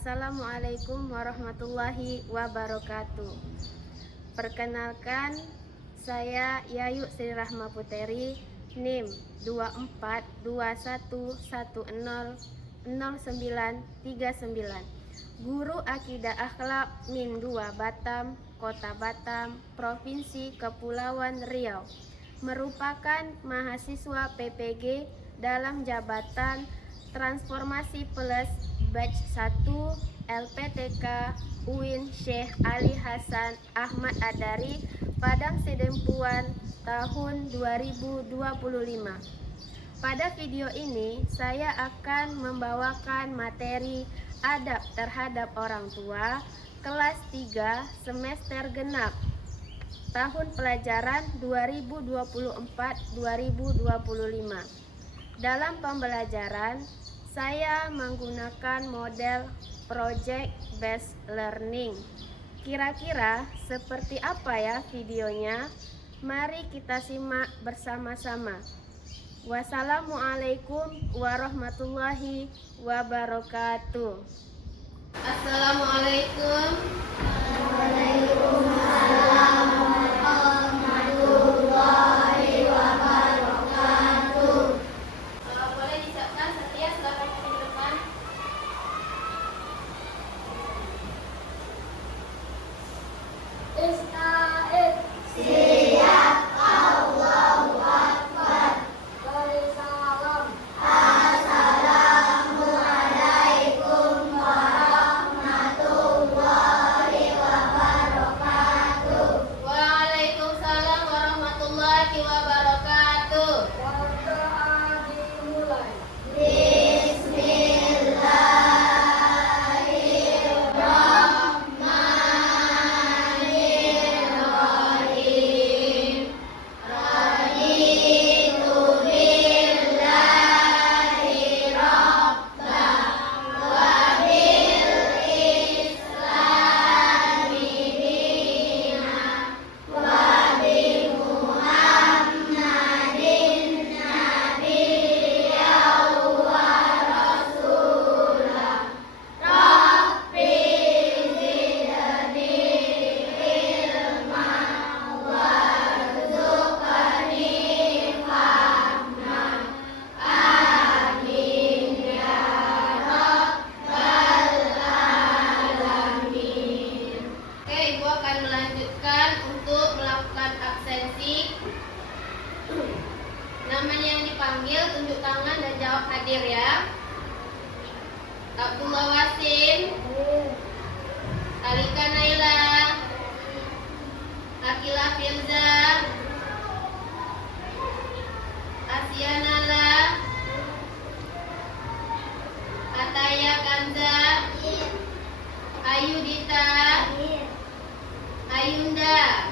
Assalamualaikum warahmatullahi wabarakatuh. Perkenalkan, saya Yayu Sri Rahma Puteri, NIM 2421100939, Guru Akidah Akhlak Min 2 Batam, Kota Batam, Provinsi Kepulauan Riau. Merupakan mahasiswa PPG dalam jabatan Transformasi Plus Batch 1 LPTK UIN Syekh Ali Hasan Ahmad Adari Padang Sidempuan tahun 2025. Pada video ini saya akan membawakan materi adab terhadap orang tua kelas 3 semester genap tahun pelajaran 2024-2025. Dalam pembelajaran saya menggunakan model project based learning. Kira-kira seperti apa ya videonya? Mari kita simak bersama-sama. Wassalamualaikum warahmatullahi wabarakatuh. Assalamualaikum. Waalaikumsalam warahmatullahi wabarakatuh. Boleh disiapkan Satria, silakan ke depan. Ista'id. Siap. Allahu Akbar. Beri salam. Assalamualaikum warahmatullahi wabarakatuh. Waalaikumsalam warahmatullahi wabarakatuh. Waktu dimulai. Namanya yang dipanggil, tunjuk tangan dan jawab hadir ya. Abdullah Wasin, Alika Naila, Akila Firza, Asia Nala, Ataya Kanza, Ayudita, Ayunda,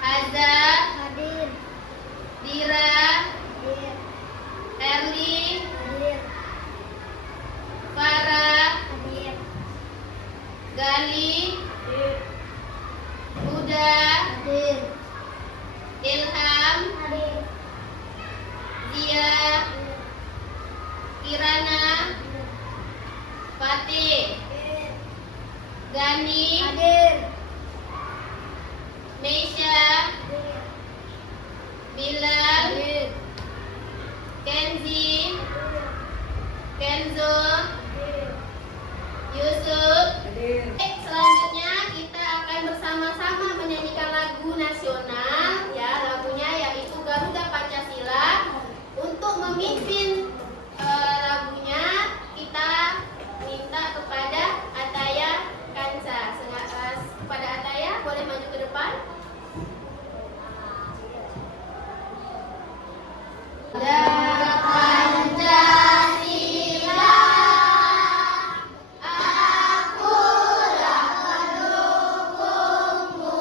Azza, Dira, Erli, Farah, Gali, Huda, Ilham, Zia, Kirana, Fatih, Gani, Meisha, Bilal, Kenzi, Kenzo, Yusuf. Selanjutnya kita akan bersama-sama menyanyikan lagu nasional ya, lagunya yaitu Garuda Pancasila. Untuk memimpin lagunya kita minta kepada Ataya Kanza. Kepada Ataya, boleh maju ke depan. Pancasila, akulah pendukungmu.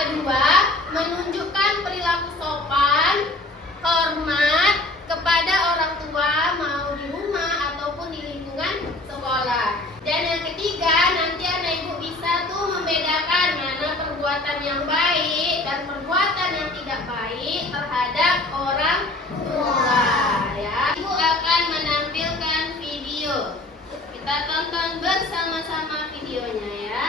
kedua, menunjukkan perilaku sopan, hormat kepada orang tua, mau di rumah ataupun di lingkungan sekolah. Dan yang ketiga, nanti anak ibu bisa tuh membedakan mana perbuatan yang baik dan perbuatan yang tidak baik terhadap orang tua. Ya, ibu akan menampilkan video. Kita tonton bersama-sama videonya ya.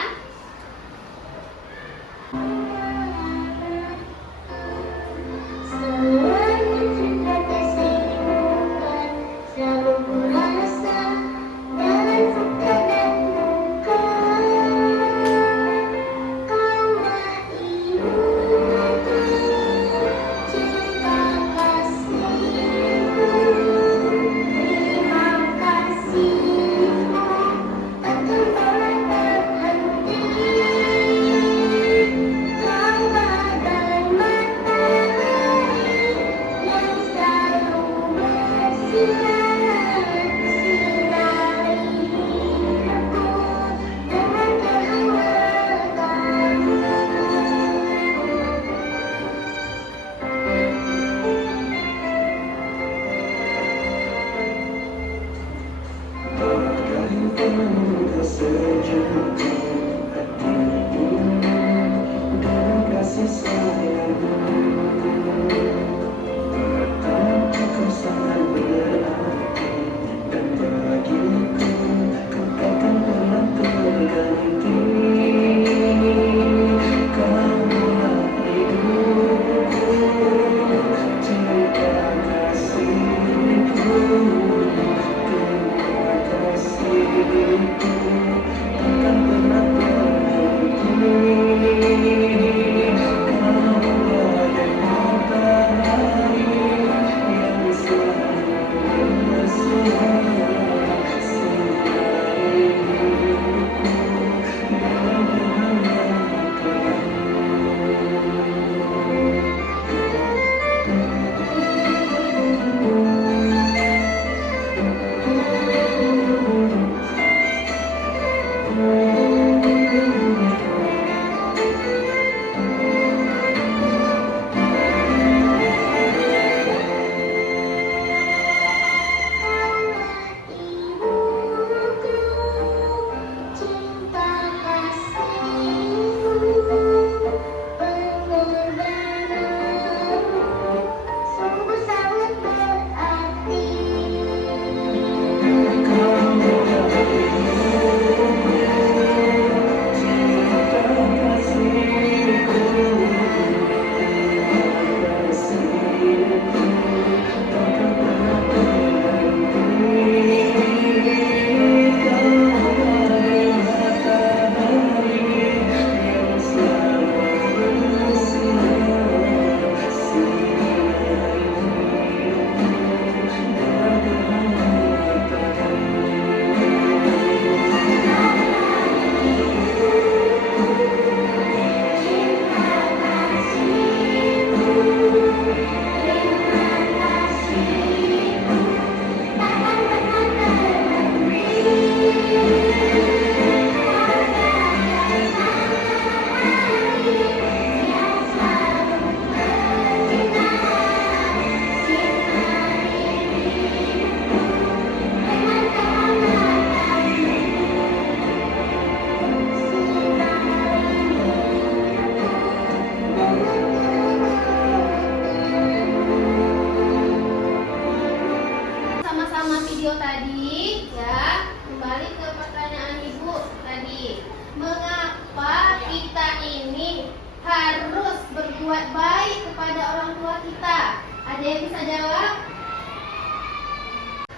Video tadi ya, kembali ke pertanyaan ibu tadi, mengapa kita ini harus berbuat baik kepada orang tua kita? Ada yang bisa jawab?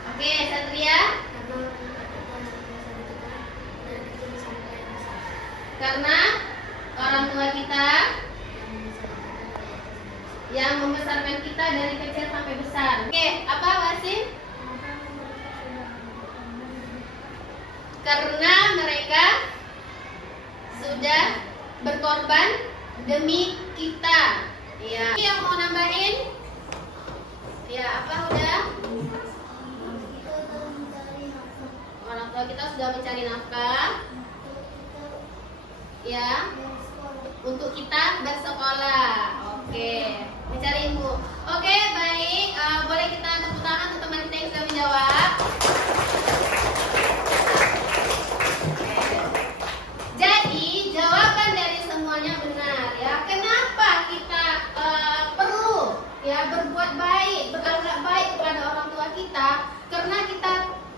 Oke, Satria. Karena orang tua kita yang membesarkan kita dari kecil sampai besar. Oke, apa Wasin? Karena mereka sudah berkorban demi kita. Ya. Yang mau nambahin? Ya, apa udah? Orang tua kita sudah mencari nafkah. Ya. Untuk kita bersekolah. Oke, mencari ilmu. Oke, baik. Boleh kita tepuk tangan untuk teman kita yang sudah menjawab. Jadi jawaban dari semuanya benar ya. Kenapa kita perlu ya berbuat baik, berakhlak baik kepada orang tua kita? Karena kita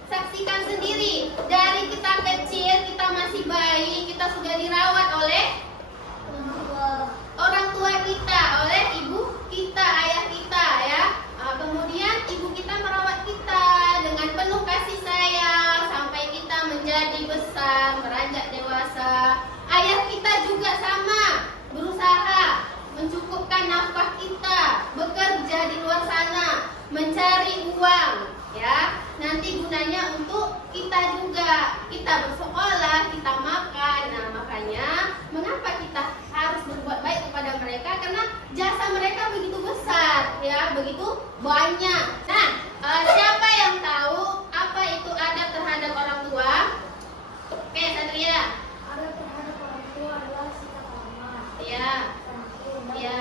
saksikan sendiri dari kita kecil, kita masih bayi, kita sudah dirawat oleh orang tua kita, oleh ibu kita, ayah kita ya. Kemudian ibu kita merawat kita dengan penuh kasih sayang sampai kita menjadi besar, beranjak dewasa. Ayah kita juga sama, berusaha mencukupkan nafkah kita, bekerja di luar sana, mencari uang ya. Nanti gunanya untuk kita juga. Kita bersekolah, kita makan. Nah, makanya mengapa kita harus berbuat baik kepada mereka? Karena jasa mereka begitu besar ya, begitu banyak. Nah, siapa yang tahu apa itu adab terhadap orang tua? Oke, Satria. Adab terhadap orang tua adalah sikap hormat. Iya. Iya.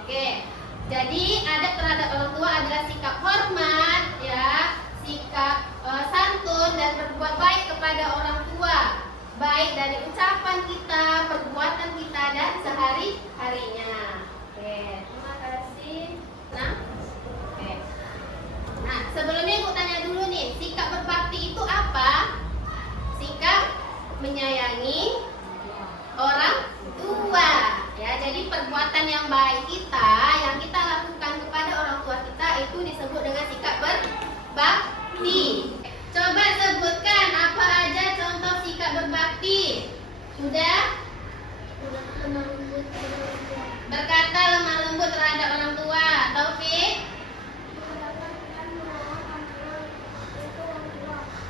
Oke. Jadi adab terhadap orang tua adalah sikap hormat ya, sikap santun dan berbuat baik kepada orang tua, baik dari ucapan kita, perbuatan kita dan sehari-harinya. Oke, terima kasih. Nah, oke. Nah, sebelumnya Ibu tanya dulu nih, sikap berbakti itu apa? Sikap menyayangi orang tua ya. Jadi perbuatan yang baik kita yang kita lakukan kepada orang tua kita itu disebut dengan sikap berbakti. Coba sebutkan apa aja contoh sikap berbakti. Sudah? Berkata lemah lembut terhadap orang tua. Taufik?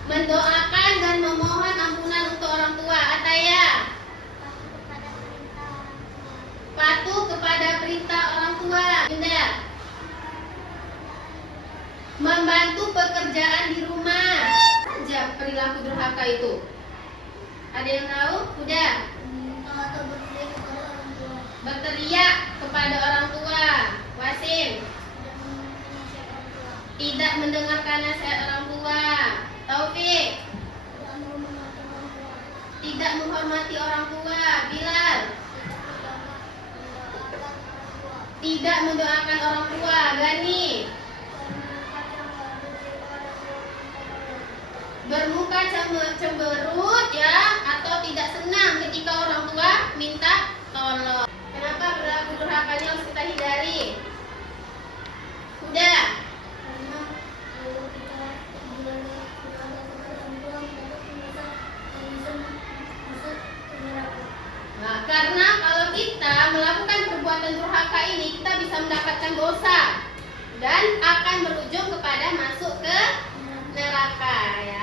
Mendoakan dan memohon ampunan untuk orang tua. Ataya? Patuh kepada perintah orang tua. Yunda? Membantu pekerjaan di rumah. Saja perilaku durhaka itu. Ada yang tahu? Sudah? Berteriak kepada orang tua. Wasim? Tidak mendengarkan nasihat orang tua. Taufik? Tidak menghormati orang tua. Bilal? Tidak mendoakan orang tua. Gani? Bermuka cemberut ya, atau tidak senang ketika orang tua minta tolong. Kenapa perilaku durhakanya harus kita hindari? Sudah? Nah, karena kalau kita melakukan perbuatan durhaka ini, kita bisa mendapatkan dosa dan akan berujung kepada masuk ke neraka ya.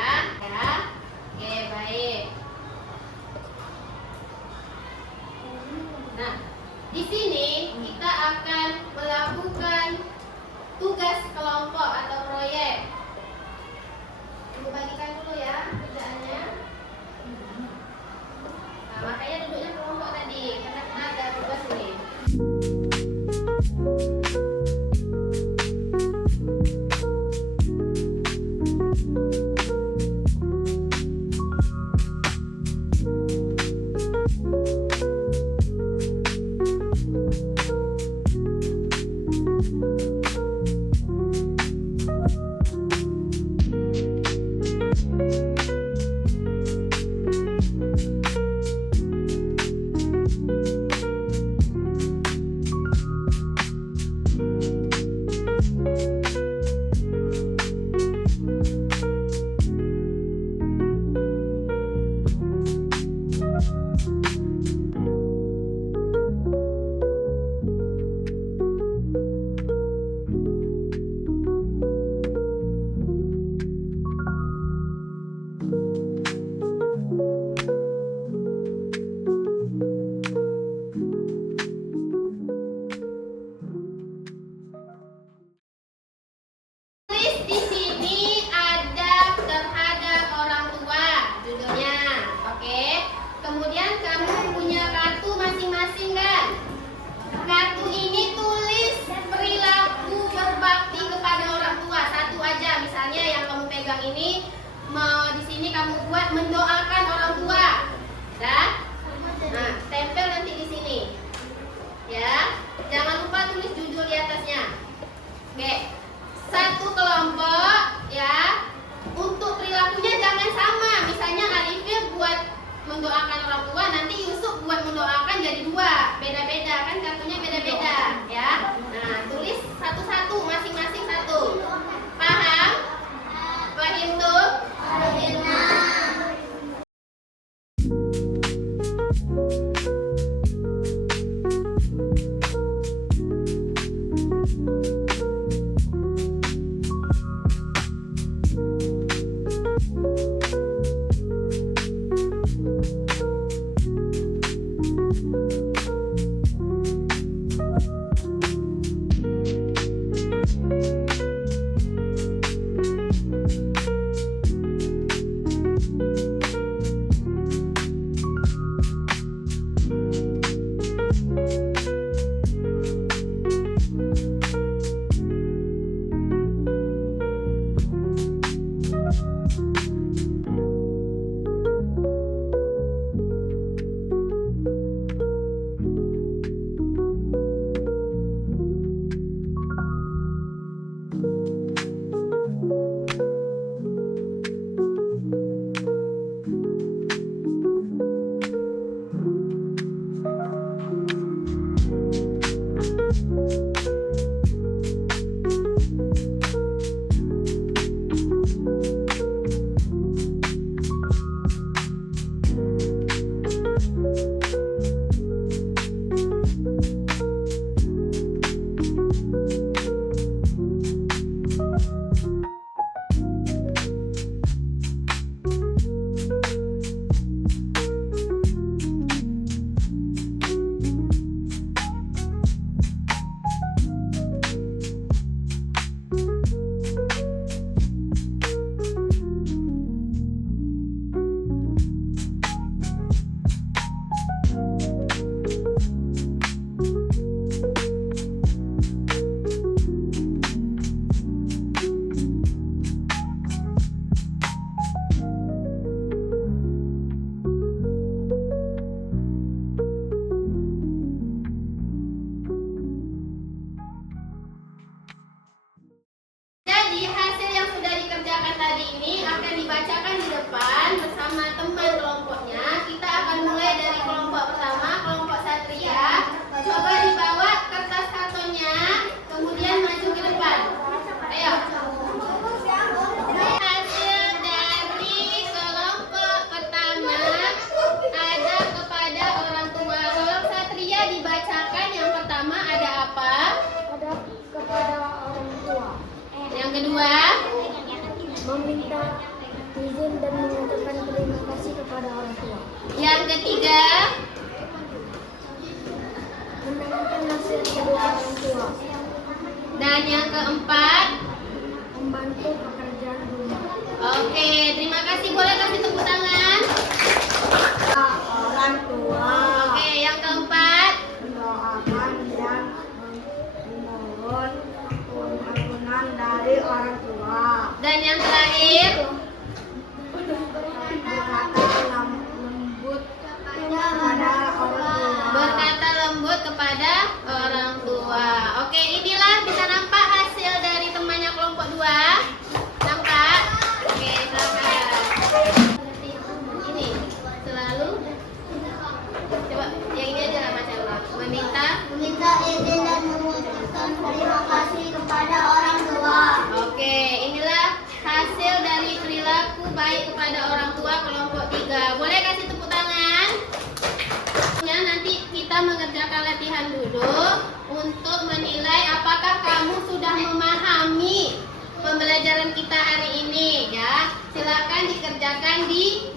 sini kamu buat mendoakan orang tua. Dah? Nah, tempel nanti di sini. Ya. Jangan lupa tulis judul di atasnya. Oke. Satu kelompok ya. Untuk perilakunya jangan sama. Misalnya Alifia buat mendoakan orang tua, nanti Yusuf buat mendoakan jadi dua. Beda-beda kan, kartunya beda-beda ya. Nah, tulis satu-satu, masing-masing satu. Paham? Paham tuh? kedua, meminta izin dan mengucapkan terima kasih kepada orang tua. yang ketiga, Mendengarkan nasihat kedua orang tua. dan yang keempat. Membantu pekerjaan rumah. Oke, terima kasih. Boleh kasih tepuk tangan. Orang tua Oke, yang keempat. mendoakan dan memohon ampunan dari orang tua. Dan yang terakhir. Berkata lembut kepada orang tua. Berkata lembut kepada orang tua. Oke, inilah bisa nampak hasil dari temannya kelompok 2. Nampak? Oke, silakan. Ini selalu. Coba yang ini aja lah masalah. Meminta izin dan mengucapkan terima kasih kepada orang tua. Oke, inilah hasil dari perilaku baik kepada orang tua kelompok 3. Boleh kasih tepuk tangan? Ya, nanti kita mengerjakan latihan dulu untuk menilai apakah kamu sudah memahami pembelajaran kita hari ini ya. Silakan dikerjakan di